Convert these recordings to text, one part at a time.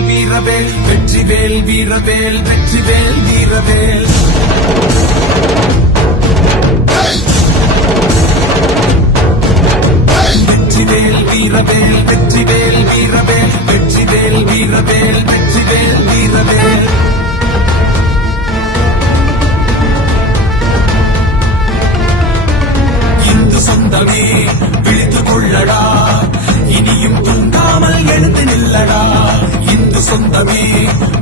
வேல் வீரவேல் வெற்றி வேல் வீரவேல் வெற்றி வேல் வீரவேல். வெற்றி வேல் வீரவேல் வெற்றி வேல் வீரவேல் வெற்றி வேல் வீரவேல் வெற்றி வேல் வீரவேல். இந்து சொந்தமே விழித்துக் கொள்ளடா. me.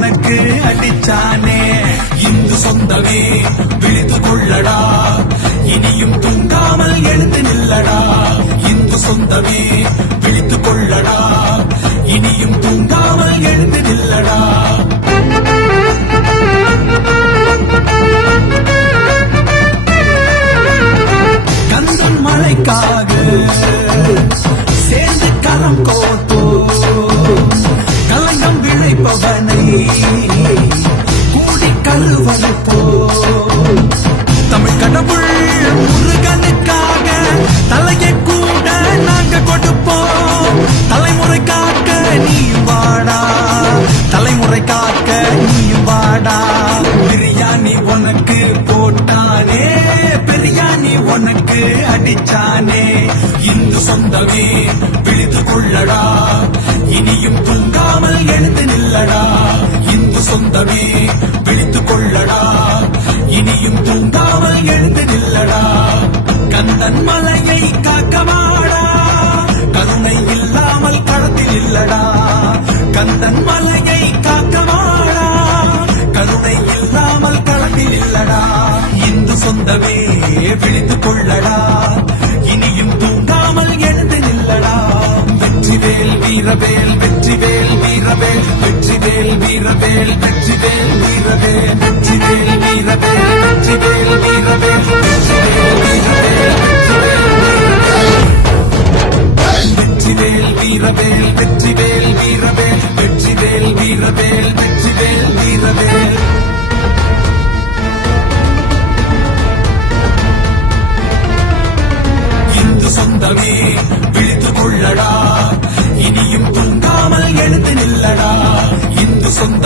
பிரியாணி அடிச்சானே இந்து சொந்தமே விழித்து கொள்ளடா. இனியும் தூங்காமல் எழுந்து நில்லடா. இந்து சொந்தமே விழித்து கொள்ளடா. இனியும் தூங்காமல் எழுந்து நில்லடா. கந்தன் மழைக்காக சேர்ந்து கரம் கோத்து பிரியாணி உனக்கு போட்டானே பிரியாணி உனக்கு அடிச்சானே. இந்து சொந்தமே விழித்து கொள்ளடா. இனியும் தூங்காமல் எழுந்து நில்லடா. இந்து சொந்தமே விழித்து கொள்ளடா. இனியும் தூங்காமல் எழுந்து நில்லடா. கந்தன் மலையை காக்கவாடா கருணை இல்லாமல் களத்தில் இல்லடா கந்தன் மலையை காக்கவா இல்லாமல் களத்தில் இல்லடா. இந்து சொந்தமே விழித்து கொள்ளடா. இனியும் தூங்காமல் எழுந்து நில்லடா. வெற்றிவேல் வீரவேல் வெற்றிவேல் வீரவேல் வெற்றிவேல் வீரவேல் வெற்றிவேல் வீரவேல்.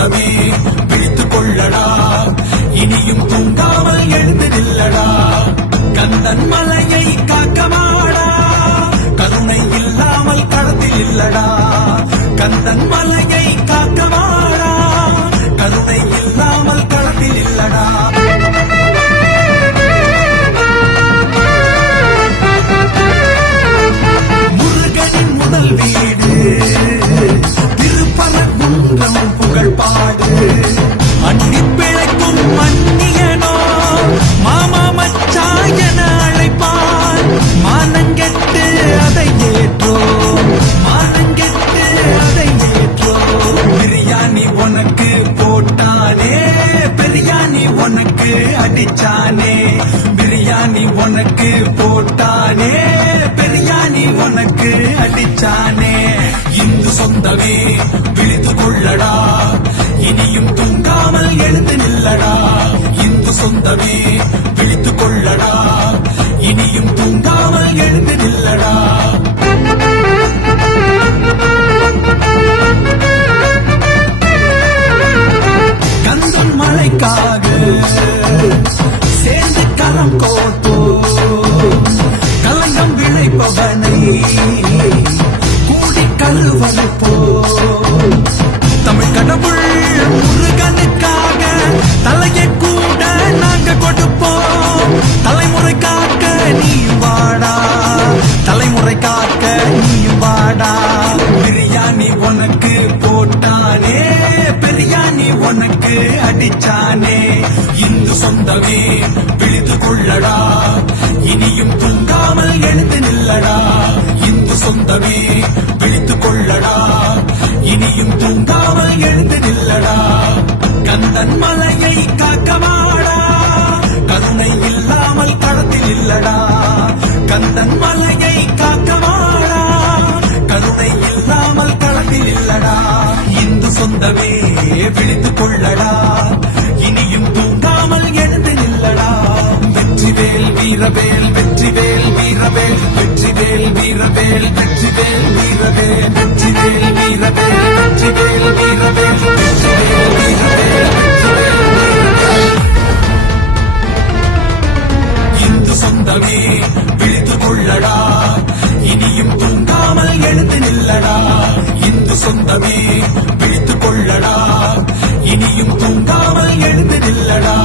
உலகமே பிடித்துக் கொள்ளடா. இனியும் தூங்காமல் எழுந்து நில்லடா. கந்தன் மலையை காக்கமாடா கருணை இல்லாமல் கடத்தில் இல்லடா. கந்தன் மலையை காக்கமாடா கருணை இல்லாமல் கடத்தில் இல்லடா. முருகனின் முதல் வீடு. பிரியாணி உனக்கு போட்டானே பிரியாணி உனக்கு அடிச்சானே. இந்து சொந்தமே விழித்து கொள்ளடா. இனியும் தூங்காமல் எழுந்து நில்லடா. இந்து சொந்தமே அடிச்சானே? இந்து சொந்தமே விழித்து கொள்ள சொந்தமே விழித்துக் கொள்ளடா இனியும் தூங்காமல் எழுந்து நில்லடா. வெற்றிவேல் வீரவேல் வெற்றிவேல் வீரவேல் வெற்றிவேல் வீரவேல் வெற்றிவேல் வீரவேல் வெற்றிவேல் வீரவேல் வெற்றிவேல் வீரவேல் வெற்றிவேல் வீரவேல் இந்து சொந்தமே விழித்துக் கொள்ளடா இனியும் தூங்காமல் எழுந்து நில்லடா. இந்து சொந்தமே இனியும் தூங்காமல் எழுந்ததில்லடா.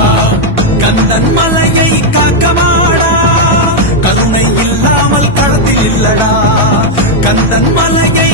கந்தன் மலையை காக்கமாடா கருணை இல்லாமல் களத்தில் இல்லடா கந்தன் மலையை